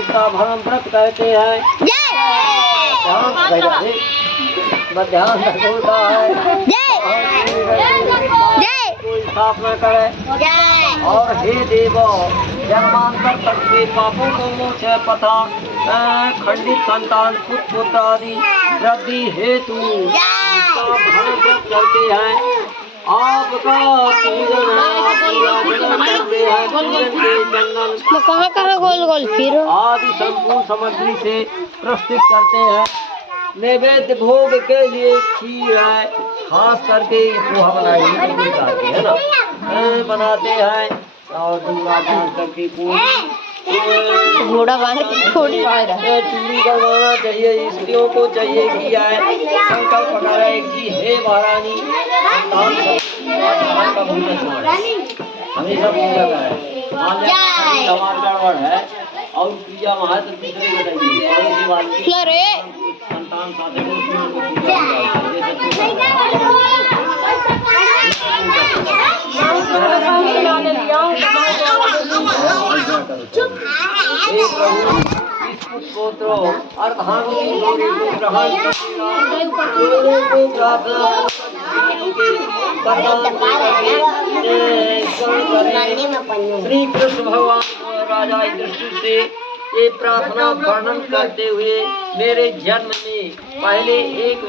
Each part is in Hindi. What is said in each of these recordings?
मुक्ताभरण व्रत कहते हैं। ध्यान होता है कोई स्थापना करे। और हे देवो जन्मांतर तक के पापों को मोक्ष पथा खंडित संतान पुत्र आदि वृद्धि हेतु मुक्ताभरण व्रत करते हैं। आपका पूजन करते हैं। पूजन के चंदन कहाँ गोल गोल फिर आदि संपूर्ण सामग्री से प्रस्तुत करते हैं। नैवेद्य भोग के लिए खीर है, खास करके पोहा बनाई है ना, बनाते हैं। और दूरा बांध करके घोड़ा बांध थोड़ी चूड़ी करवाना चाहिए। स्त्रियों को चाहिए कि आए संकल्प करे कि हे महारानी हमेशा पूजा करें। गड़बड़ है और पूजा वहाँ तो दूसरे बताइए संतान साधे श्री कृष्ण भगवान राजा दृष्टि से ये प्रार्थना वर्णन करते हुए मेरे जन्म में पहले एक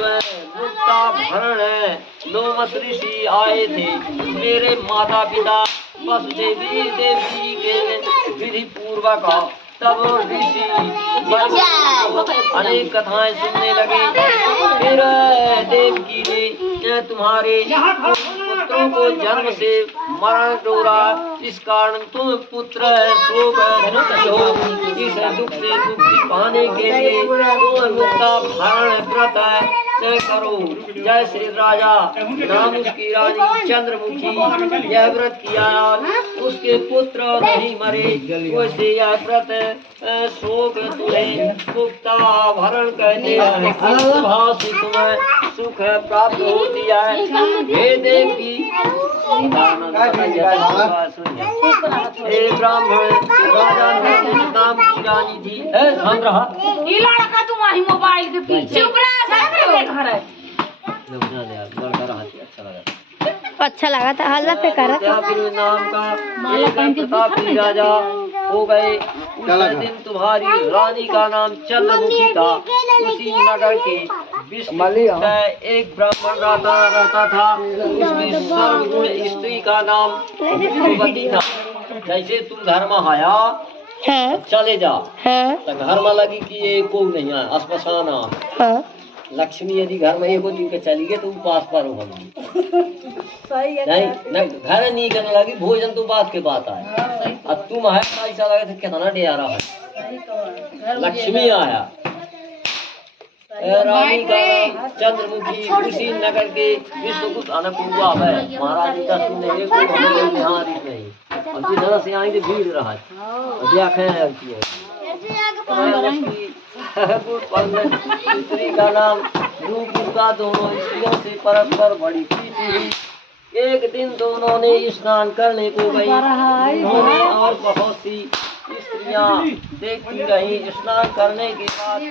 मुक्ताभरण है 9 ऋषि आए थे। मेरे माता पिता वसुदेवी देवी के विधि पूर्वक तब ऋषि अनेक कथाएं सुनने लगे। फिर देवकी ने तुम्हारे पुत्रों को जन्म से मरण डोरा, इस कारण तुम पुत्र शोक हो। इस दुख से मुक्ति पाने के लिए तुम मुक्ताभरण व्रत करो। जय श्री राजा नाम उसकी रानी चंद्रमुखी यह व्रत किया और उसके पुत्र नहीं मरे। वैसे यह व्रत शोक तुम्हें मुक्ताभरण कहते हैं। भाव से तुम्हें सुख प्राप्त होती है। हे देवी हे ब्राह्मण राजा नाम की रानी थी। रहा लड़का तुम्हारी मोबाइल के पीछे अच्छा लगा था हल्ला पे कर नाम का एक प्रतापी राजा हो गए। उस दिन तुम्हारी रानी का नाम चंद्रमुखी था। उसी नगर के एक ब्राह्मण रहता था। उसकी सर्वगुण स्त्री का नाम द्रौपदी था। जैसे तुम घर में आया चले जा तो घर में लगी कि ये को नहीं है अस्पसाना। लक्ष्मी यदि घर में एक दिन के चली गई तो उपास पर हो नहीं घर नहीं करने लगी। भोजन तो बात के बात आए। अब तुम है ऐसा लगे तो कितना डेरा है। लक्ष्मी आया रानी का चंद्रमुखी उसी नगर के विश्वगुप्त अनुपूर्वा है। महाराज का सुनने नहीं और जिधर से आएंगे भीड़ रहा स्त्री का नाम रूप का दोनों स्त्रियों से परस्पर बड़ी प्रीति हुई। एक दिन दोनों ने स्नान करने को गई। और बहुत सी स्त्रियां देखती रही। स्नान करने के बाद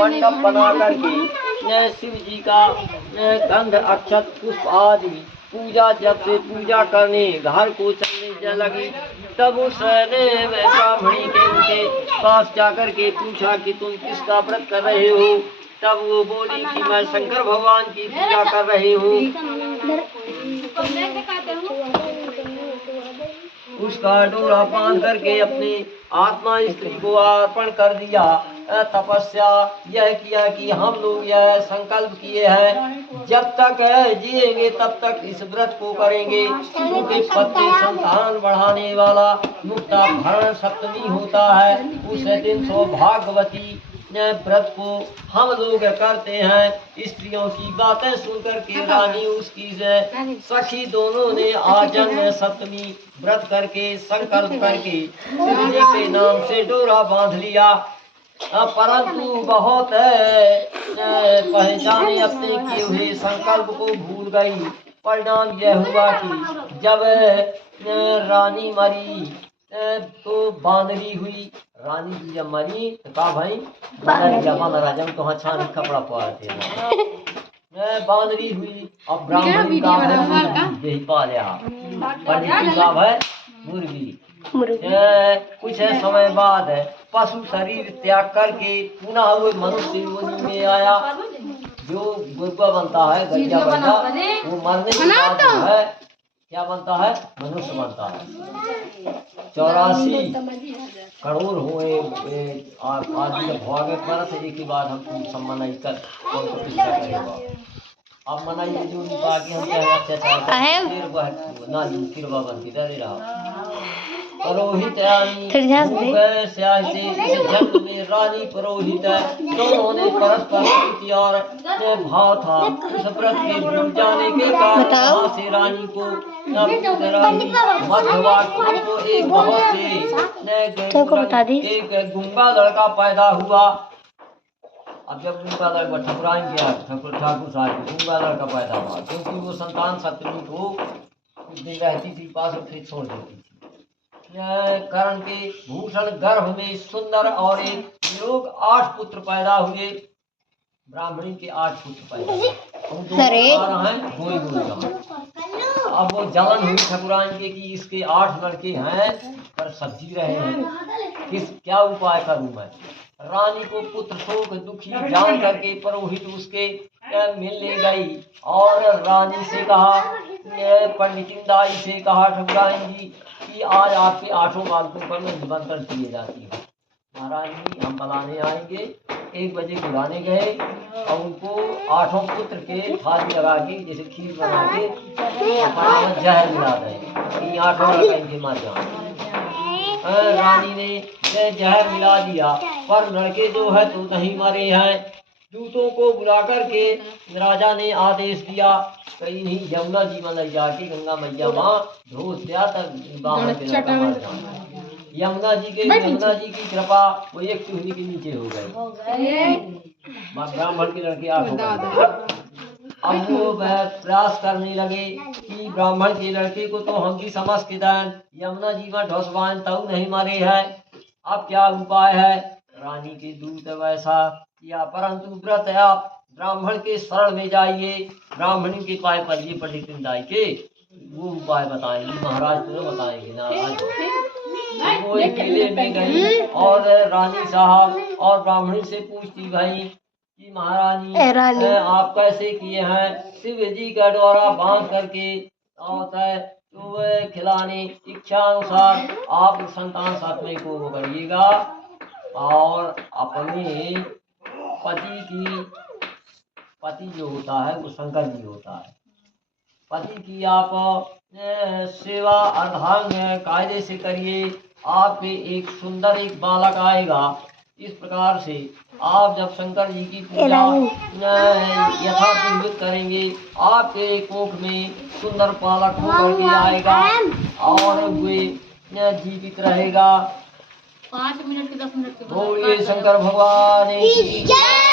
मंडप बना करके शिव जी का गंध अक्षत पुष्प आदि पूजा जब से पूजा करने घर को चलने लगी तब उस ब्राह्मणी के उनके पास जाकर के पूछा कि तुम किसका व्रत कर रहे हो। तब वो बोली कि मैं शंकर भगवान की पूजा कर रही हूँ। उसका डोरा बांध करके अपनी आत्मा स्त्री को अर्पण कर दिया। तपस्या यह किया कि हम लोग यह संकल्प किए हैं जब तक जिएंगे तब तक इस व्रत को करेंगे। क्योंकि पति संतान बढ़ाने वाला मुक्ताभरण सप्तमी होता है। उस दिन सौभाग्यवती व्रत को हम लोग करते हैं। स्त्रियों की बातें सुनकर के रानी उसकी सखी दोनों ने आजन्म सप्तमी व्रत करके संकल्प करके शिव जी के नाम से डोरा बांध लिया। परंतु बहुत पहचाने अपने किए हुए संकल्प को भूल गई। परिणाम यह हुआ कि जब रानी मरी तो बांधरी हुई। रानी जी जब मरी तो कहा भाई बांदरी जमा न राजा तो हाँ छान कपड़ा पवा थे मैं बांदरी हुई अब ब्राह्मण का है यही पा लिया पंडित का है मुर्गी कुछ है समय बाद है पशु शरीर त्याग करके पुनः वो मनुष्य योनि में आया जो गुर्गा बनता है गैया बनता वो मरने के बाद जो है क्या बनता है मनुष्य बनता है 84 करोड़ हुए आदमी जब भागे पर थे एक के बाद हम सम्मान कर अब मनाइए जो बाकी हम ना किरवा बनती रह रहा पुरोहित जन्म में रानी पुरोहित दोनों ने परस्पर प्रीति और भाव था उस व्रत के भूल जाने के कारण से रानी को मध्यवाक्यों को एक बहुत से एक गुंगा लड़का पैदा हुआ। अब जब गुंगा लड़का ठकुराइन गया ठाकुर साहब गुंगा लड़का पैदा हुआ क्योंकि वो संतान सत्यमुख हो कुछ दिन रहती थी पास फिर छोड़ देती थी। कर्ण के भूषण गर्भ में सुंदर और एक लोग 8 पुत्र पैदा हुए। ब्राह्मणी के 8 पुत्र पैदा हुए। अब वो जलन हुई ठकुराइन के कि इसके 8 लड़के हैं पर सब जी रहे हैं किस क्या उपाय करूं मैं। रानी को पुत्र शोक दुखी जान करके पुरोहित उसके मिलने गई और रानी से कहा पंडितिंदाई से कहा ठकुराइन जी कि आज आपके 8 बालकों पर मैं निमंत्रण किए जाती हूँ। महाराज जी हम बुलाने आएंगे 1 बजे बुलाने गए और उनको 8 पुत्र के थाली लगा के जैसे खीर बना के जहर मिला दें 8 लड़के मर जाए। रानी ने जहर मिला दिया पर लड़के जो है तो नहीं मरे हैं। दूतों को बुला करके राजा ने आदेश दिया कहीं नहीं यमुना जी में जाके गंगा मैया वहाँ धो दिया तक यमुना जी की कृपा वो एक चूहनी के नीचे हो गए। ब्राह्मण के लड़के 8 अब वो प्रयास करने लगे कि ब्राह्मण के लड़के को तो हम भी समझ के दें यमुना जी में ढोसवान तब नहीं मरे हैं अब क्या उपाय है। रानी के दूत वैसा किया परंतु व्रत आप ब्राह्मण के शरण में जाइए ब्राह्मणी के पाए पढ़िए पंडितिंदाई के वो उपाय बताएंगे महाराज तो बताएंगे ना। वो किले में गई और रानी साहब और ब्राह्मणी से पूछती भाई कि महारानी आप कैसे किए हैं। शिव जी का द्वारा बांध करके होता है तो वह खिलाने इच्छा अनुसार आप संतान साधने को वो करिएगा और अपने पति जो होता है वो शंकर जी होता है पति की आप सेवा अर्धांग कायदे से करिए आपके एक सुंदर एक बालक आएगा। इस प्रकार से आप जब शंकर जी की पूजा यथापूर्वक करेंगे आपके कोख में सुंदर बालक होकर के आएगा और वे जीवित रहेगा। 5 मिनट के 10 मिनट के बोलिए शंकर भगवान की जय।